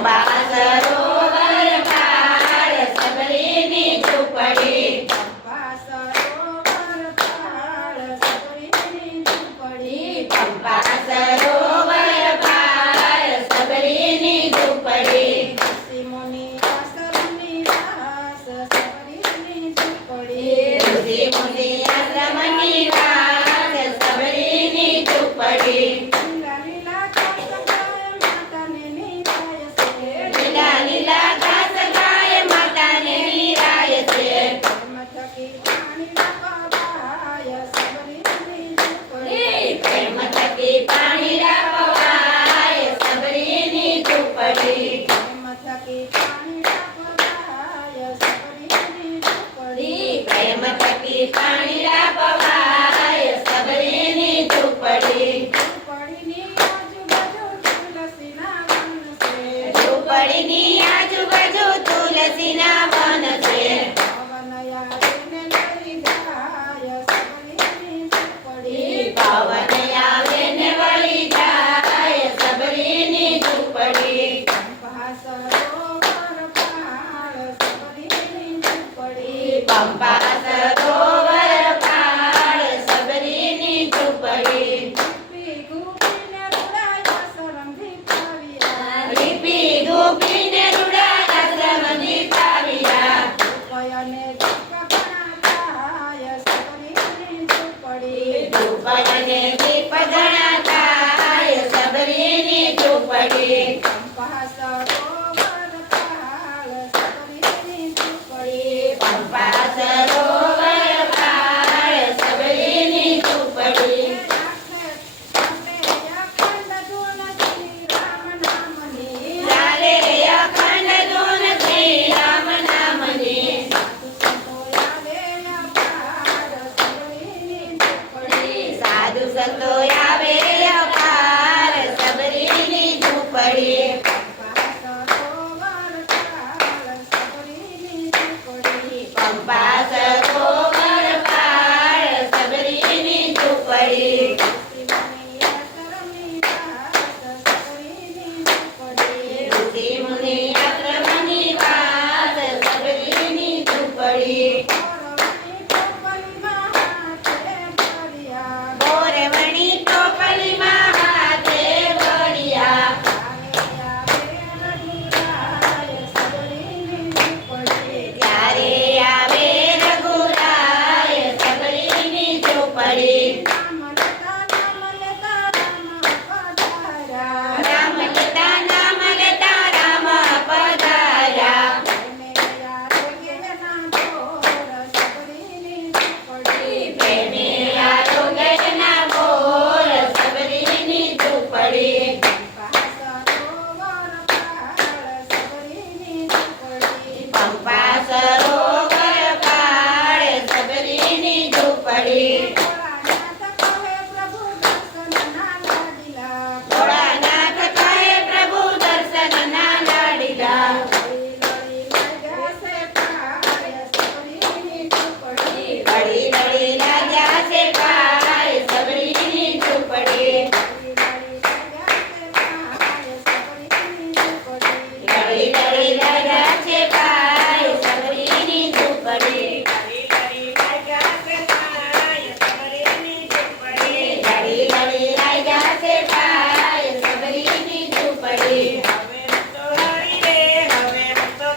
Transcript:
પંપા સરોવર પાર સબરીની ઝૂંપડી પંપા સરોવર પાર સબરીની ઝૂંપડી પંપા સરોવર પાર સબરીની ઝૂંપડી ઋષિ મુનિ આશ્રમની વાસ સબરીની ઝૂંપડી ઋષિ મુનિ આશ્રમની વાસ સબરીની ઝૂંપડી લીલા લીલા ઘાસ ગાય લીલા લીલા ઘાસ ગાય માતાને નિરાય છે માતાને નિરાય છે પ્રેમ થકી પાણી પવાય સબરીની ઝૂંપડી પ્રેમ થકી પાણી પવાય સબરીની ઝૂંપડી પ્રેમ થકી પાણી પ્રેમ થકી પાણી પવાય સબરીની ઝૂંપડી ઝૂંપડીની આજુબાજુ તુલસીના વન છે પવન આવે ને વળી જાય સબરીની ઝૂંપડી પંપા સરોવર પાર સબરીની ઝૂંપડી પંપા સરોવર પાર સબરીની ઝૂંપડી લીપી ગોપીને રૂડા લીપી ગોપીને રૂડા આશ્રમની પાવ્યા કયને દીપ ગણાતાય સબરીની ઝૂંપડી ઝૂંપડીને દીપ ગણાતાય સબરીની ઝૂંપડી પંપા સરોવર પાર સબરીની ઝૂંપડી પંપા સરોવર પાર સબરીની ઝૂંપડી ચાલે અખંડ ધૂન શ્રી રામ નામની સાધુ સંતો આવે અપાર સબરીની ઝૂંપડી પંપા સરોવર પાર સબરીની ઝૂંપડી ઋષિ મુનિ આશ્રમની વાસ સબરીની ઝૂંપડી બોરવણી ટોપલીમાં હાથે વળિયા ત્યારે આવે રઘુરાય સબરીની ઝૂંપડી રામ લેતા નામ લેતા રામ પધાર્યા પ્રેમે આરોગ્યના બોર સબરીની ઝૂંપડી પંપા સરોવર પાર સબરીની ઝૂંપડી ભોળાનાથ કહે પ્રભુ દર્શન ના લાડીલા ઘડી ઘડી લાગ્યા છે પાય સબરીની ઝૂંપડી ઘડી ઘડી